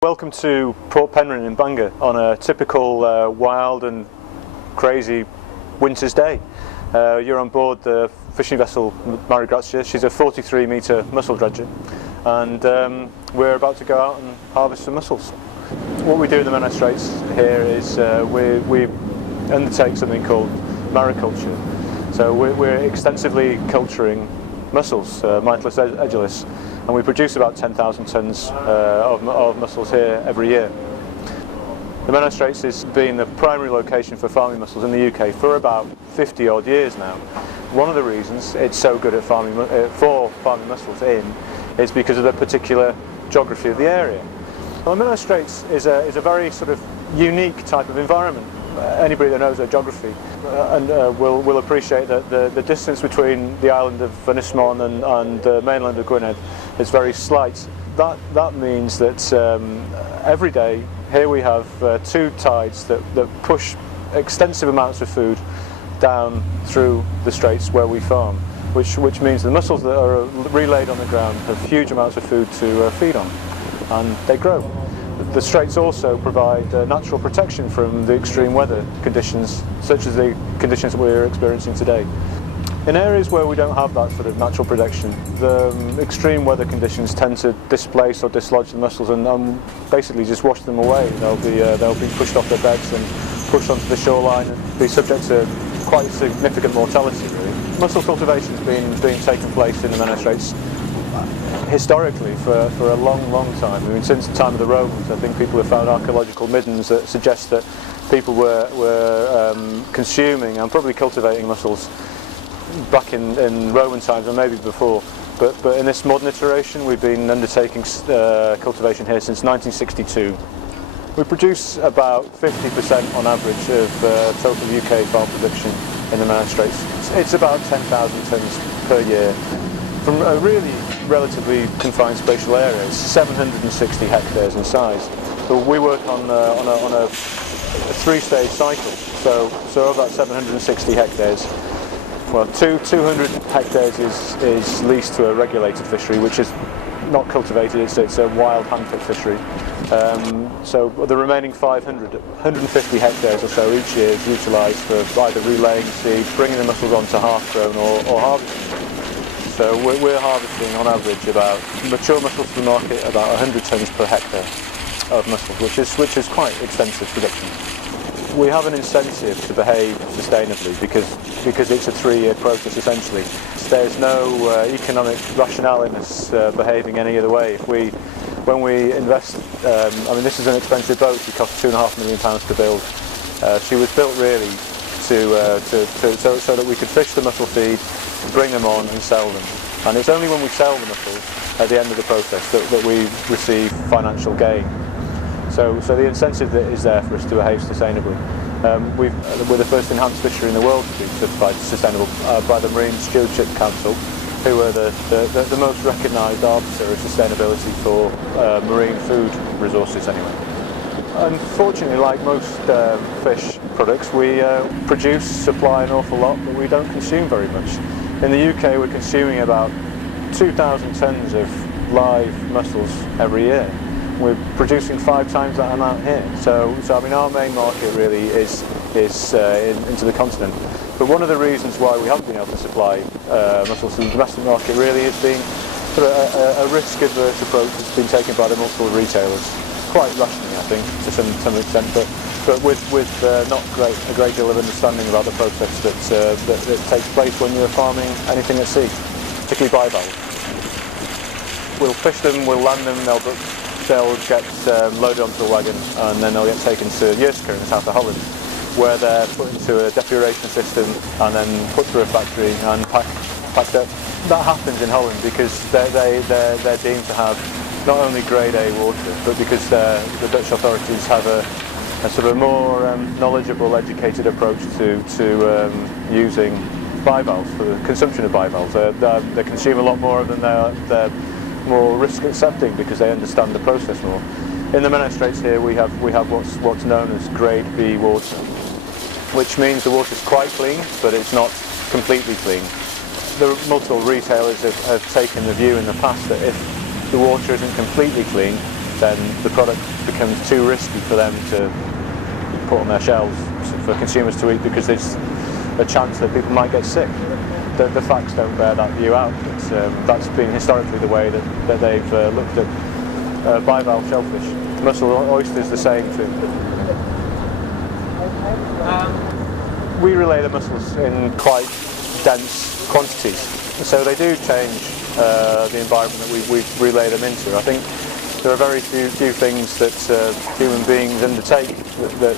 Welcome to Port Penrhyn in Bangor on a typical wild and crazy winter's day. You're on board the fishing vessel Menai Stewardship. She's a 43-metre mussel dredger, and we're about to go out and harvest some mussels. What we do in the Menai Straits here is we undertake something called mariculture. So we're extensively culturing mussels, mitoless, edgeless, and we produce about 10,000 tonnes of mussels here every year. The Menai Straits has been the primary location for farming mussels in the UK for about 50 odd years now. One of the reasons it's so good at farming mussels is because of the particular geography of the area. Well, the Menai Straits is a very sort of unique type of environment. Anybody that knows their geography will appreciate that the distance between the island of Ynysmon and the mainland of Gwynedd is very slight. That means that every day here we have two tides that push extensive amounts of food down through the straits where we farm, which means the mussels that are relayed on the ground have huge amounts of food to feed on, and they grow. The straits also provide natural protection from the extreme weather conditions, such as the conditions that we're experiencing today. In areas where we don't have that sort of natural protection, the extreme weather conditions tend to displace or dislodge the mussels and basically just wash them away. They'll be pushed off their beds and pushed onto the shoreline and be subject to quite significant mortality, really. Mussel cultivation has been taking place in the Menai Straits historically for a long time. I mean, since the time of the Romans, I think people have found archaeological middens that suggest that people were consuming and probably cultivating mussels back in Roman times, or maybe before. But in this modern iteration, we've been undertaking cultivation here since 1962. We produce about 50% on average of total UK farm production in the Menai Straits. It's about 10,000 tonnes per year from a really relatively confined spatial area. It's 760 hectares in size. So we work on a three-stage cycle. So of that 760 hectares, well, 200 hectares is leased to a regulated fishery, which is not cultivated. It's a wild hand-picked fishery. So the remaining 150 hectares or so each year is utilised for either relaying seed, bringing the mussels on to half-grown, or harvesting. So we're harvesting on average about mature mussels to the market about 100 tonnes per hectare of mussels, which is quite extensive production. We have an incentive to behave sustainably because it's a 3-year process essentially. There's no economic rationale in us behaving any other way. When we invest, I mean, this is an expensive boat. It cost £2.5 million to build. She was built really so that we could fish the mussel feed, bring them on and sell them. And it's only when we sell the mussels at the end of the process that we receive financial gain. So the incentive that is there for us to behave sustainably. We're the first enhanced fishery in the world to be certified sustainable by the Marine Stewardship Council, who are the most recognised arbiter of sustainability for marine food resources anyway. Unfortunately, like most fish products, we produce, supply an awful lot, but we don't consume very much. In the UK, we're consuming about 2,000 tonnes of live mussels every year. We're producing 5 times that amount here. So I mean, our main market really is into the continent. But one of the reasons why we haven't been able to supply mussels to the domestic market really has been sort of a risk-adverse approach that's been taken by the multiple retailers. Quite rationally, I think, to some extent, but with not a great deal of understanding about the process that takes place when you're farming anything at sea, particularly bivalves. We'll fish them, we'll land them, they'll get loaded onto a wagon, and then they'll get taken to Gylchgrawn in the south of Holland, where they're put into a depuration system and then put through a factory and packed up. That happens in Holland because they're deemed to have not only grade A water, but because the Dutch authorities have a sort of more knowledgeable, educated approach to using bivalves, for the consumption of bivalves. They consume a lot more of them. They're more risk accepting because they understand the process more. In the Menai Straits here we have what's known as grade B water, which means the water's quite clean, but it's not completely clean. The multiple retailers have taken the view in the past that if the water isn't completely clean, then the product becomes too risky for them to put on their shelves for consumers to eat, because there's a chance that people might get sick. The facts don't bear that view out. That's been historically the way that they've looked at bivalve shellfish. Mussel, oysters, the same too. We relay the mussels in quite dense quantities, so they do change the environment that we relay them into. I think there are very few things that human beings undertake that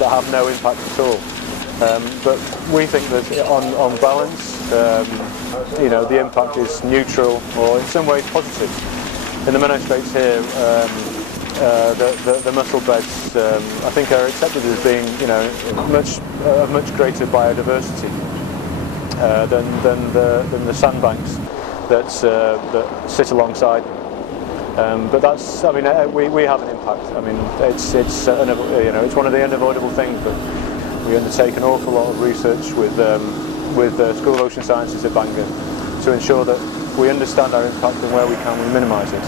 have no impact at all. But we think that on balance, the impact is neutral or in some ways positive. In the Menai Straits here, the mussel beds I think are accepted as being much greater biodiversity than the sandbanks that sit alongside them. But that's, I mean, we have an impact. I mean, it's one of the unavoidable things. But we undertake an awful lot of research with School of Ocean Sciences at Bangor to ensure that we understand our impact and where we can we minimise it.